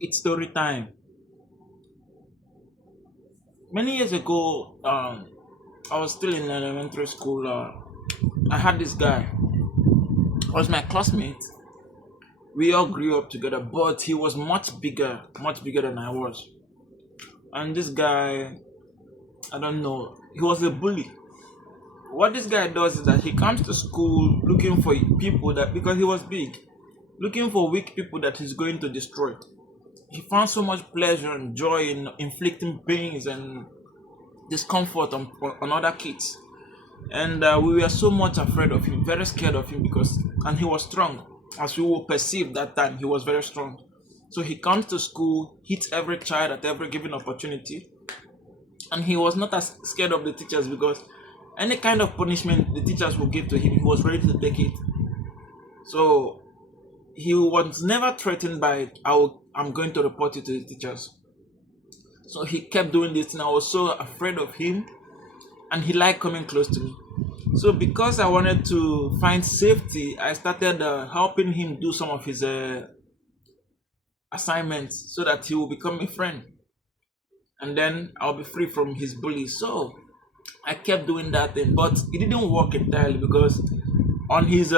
It's story time. Many years ago, I was still in elementary school. I had this guy. Was my classmate. We all grew up together, but he was much bigger than I was. And this guy, I don't know, he was a bully. What this guy does is that he comes to school looking for people that, because he was big, looking for weak people that he's going to destroy. He found so much pleasure and joy in inflicting pains and discomfort on other kids. And we were so much afraid of him, very scared of him and he was strong. As we will perceive that time, he was very strong. So he comes to school, hits every child at every given opportunity, and he was not as scared of the teachers because any kind of punishment the teachers would give to him, he was ready to take it. So he was never threatened by, I'm going to report you to the teachers. So he kept doing this, and I was so afraid of him, and he liked coming close to me. So because I wanted to find safety, I started helping him do some of his assignments so that he will become a friend, and then I'll be free from his bullies. So I kept doing that thing, but it didn't work entirely because on his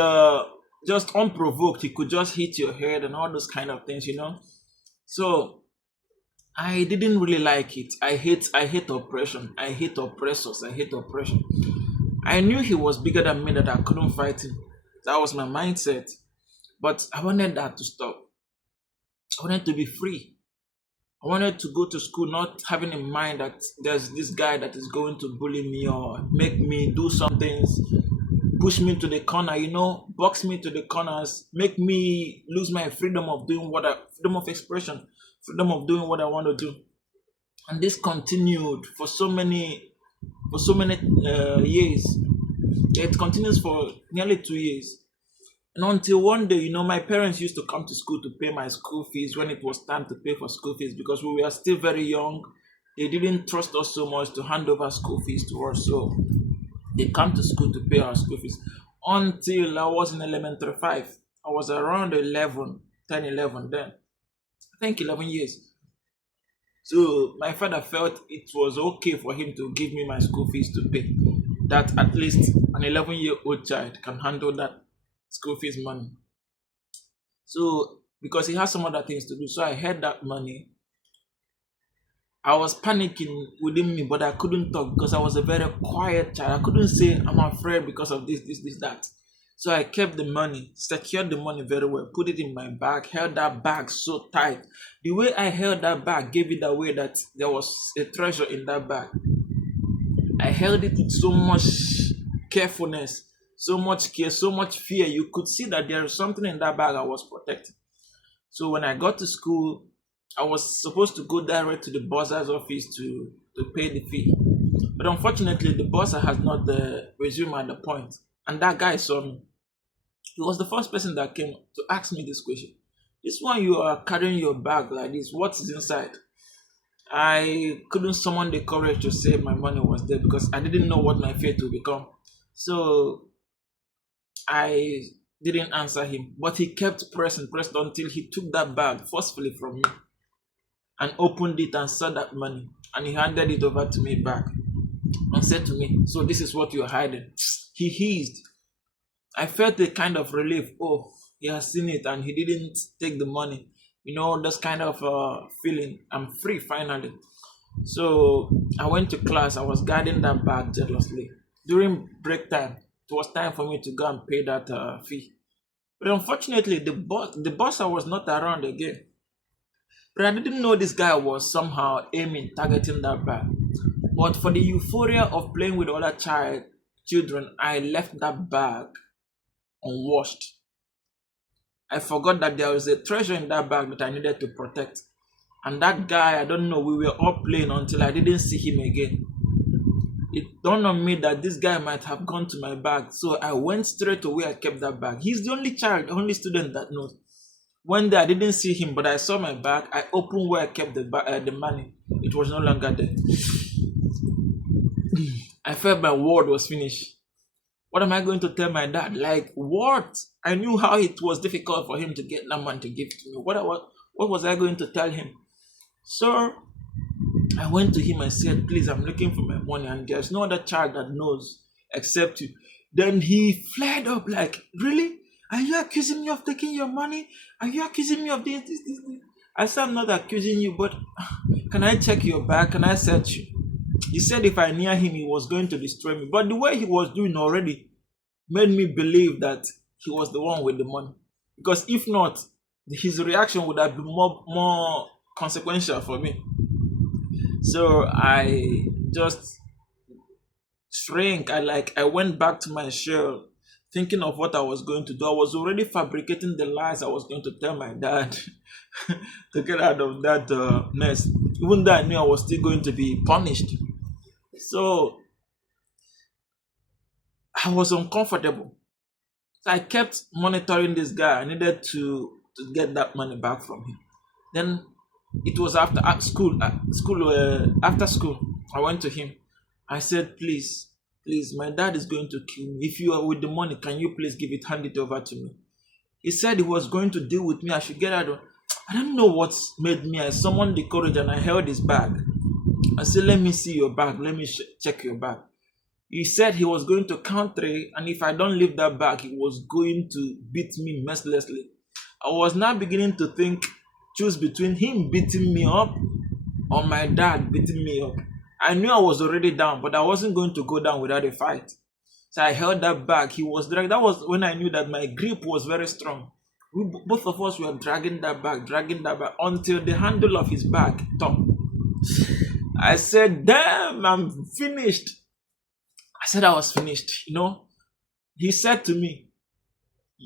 just unprovoked, he could just hit your head and all those kind of things. So I didn't really like it. I hate oppression. I hate oppressors. I hate oppression. I knew he was bigger than me, that I couldn't fight him. That was my mindset. But I wanted that to stop. I wanted to be free. I wanted to go to school not having in mind that there's this guy that is going to bully me or make me do some things, push me to the corner, box me to the corners, make me lose my freedom of doing freedom of expression, freedom of doing what I want to do. And this continued for so many years. It continues for nearly 2 years. And until one day, my parents used to come to school to pay my school fees when it was time to pay for school fees because we were still very young. They didn't trust us so much to hand over school fees to us. So they come to school to pay our school fees. Until I was in elementary 5. I was around 11, 10, 11 then. I think 11 years. So my father felt it was okay for him to give me my school fees to pay. That at least an 11-year-old child can handle that school fees money. So because he has some other things to do, so I had that money. I was panicking within me, but I couldn't talk because I was a very quiet child. I couldn't say I'm afraid because of this, that. So I kept the money, secured the money very well, put it in my bag, held that bag so tight. The way I held that bag gave it away that there was a treasure in that bag. I held it with so much carefulness, so much care, so much fear. You could see that there was something in that bag I was protecting. So when I got to school, I was supposed to go direct to the bursar's office to pay the fee. But unfortunately, the bursar has not resumed at the point. And that guy saw me. He was the first person that came to ask me this question. This one, you are carrying your bag like this. What is inside? I couldn't summon the courage to say my money was there because I didn't know what my fate would become. So I didn't answer him. But he kept pressed until he took that bag forcefully from me and opened it and saw that money. And he handed it over to me back and said to me, "So this is what you're hiding." He hissed. I felt a kind of relief. Oh, he has seen it and he didn't take the money. This kind of feeling. I'm free finally. So I went to class. I was guarding that bag jealously. During break time, it was time for me to go and pay that fee. But unfortunately, the boss was not around again. But I didn't know this guy was somehow targeting that bag. But for the euphoria of playing with other children, I left that bag unwashed. I forgot that there was a treasure in that bag that I needed to protect. And that guy, I don't know, we were all playing until I didn't see him again. It dawned on me that this guy might have gone to my bag. So I went straight to where I kept that bag. He's the only child, the only student that knows. One day I didn't see him, but I saw my bag. I opened where I kept the money. It was no longer there. I felt my word was finished. What am I going to tell my dad? Like what? I knew how it was difficult for him to get that money to give to me. What What was I going to tell him? So I went to him and said, please, I'm looking for my money, and there's no other child that knows except you. Then he flared up like, really? Are you accusing me of taking your money? Are you accusing me of this? I said, I'm not accusing you, but can I check your bag? Can I search you? He said if I near him, he was going to destroy me. But the way he was doing already made me believe that he was the one with the money. Because if not, his reaction would have been more consequential for me. So I just shrank. I went back to my shell, thinking of what I was going to do. I was already fabricating the lies I was going to tell my dad to get out of that mess. Even though I knew I was still going to be punished. So I was uncomfortable. So I kept monitoring this guy. I needed to get that money back from him. Then it was after after school. I went to him. I said, please, my dad is going to kill me. If you are with the money, can you please hand it over to me? He said he was going to deal with me. I should get out of. I don't know what made me. I summoned the courage and I held his bag. I said, let me see your bag. Let me check your bag. He said he was going to count three, and if I don't leave that bag, he was going to beat me mercilessly. I was now beginning to choose between him beating me up or my dad beating me up. I knew I was already down, but I wasn't going to go down without a fight. So I held that bag. He was dragging. That was when I knew that my grip was very strong. Both of us were dragging that bag until the handle of his bag turned. I said, damn, I'm finished. I said I was finished. He said to me,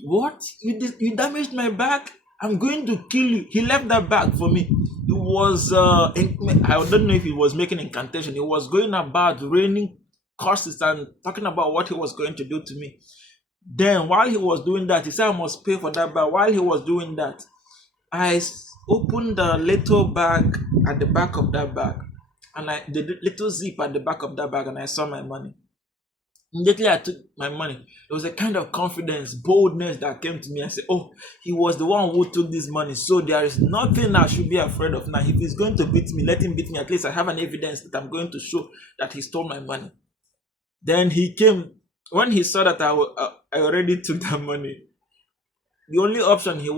what? You damaged my bag? I'm going to kill you. He left that bag for me. It was, I don't know if he was making incantation. He was going about raining curses and talking about what he was going to do to me. Then while he was doing that, he said I must pay for that bag. While he was doing that, I opened the little bag at the back of that bag. And the little zip at the back of that bag, and I saw my money. Immediately I took my money. There was a kind of confidence, boldness that came to me. I said, oh, he was the one who took this money. So there is nothing I should be afraid of now. If he's going to beat me, let him beat me. At least I have an evidence that I'm going to show that he stole my money. Then he came. When he saw that I already took that money, the only option he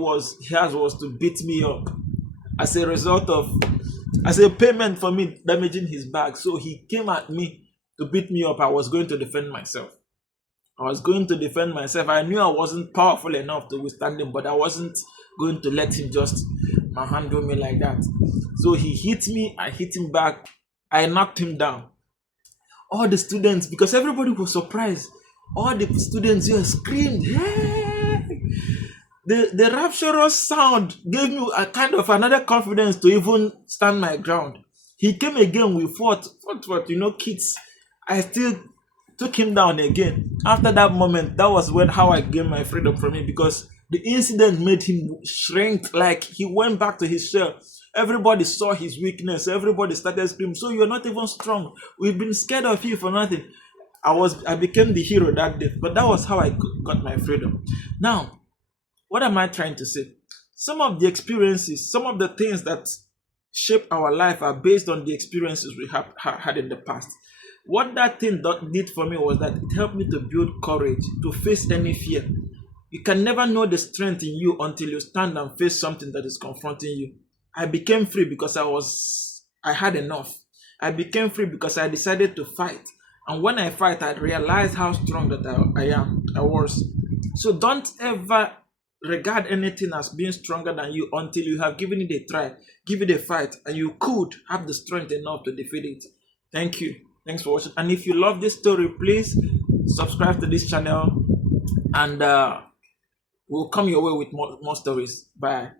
has was to beat me up as a payment for me damaging his bag. So he came at me to beat me up. I was going to defend myself. I knew I wasn't powerful enough to withstand him, but I wasn't going to let him just manhandle me like that. So he hit me, I hit him back, I knocked him down. All the students, because everybody was surprised, all the students here screamed, hey! The rapturous sound gave me a kind of another confidence to even stand my ground. He came again, we fought, kids. I still took him down again. After that moment, that was how I gained my freedom from him, because the incident made him shrink, like he went back to his shell. Everybody saw his weakness. Everybody started screaming, so you're not even strong. We've been scared of you for nothing. I became the hero that day, but that was how I got my freedom. Now, what am I trying to say? Some of the experiences, some of the things that shape our life are based on the experiences we have had in the past. What that thing did for me was that it helped me to build courage, to face any fear. You can never know the strength in you until you stand and face something that is confronting you. I became free because I had enough. I became free because I decided to fight. And when I fight, I realized how strong that I was. So don't ever regard anything as being stronger than you until you have given it a try, give it a fight, and you could have the strength enough to defeat it. Thank you. Thanks for watching. And if you love this story, please subscribe to this channel, and we'll come your way with more stories. Bye.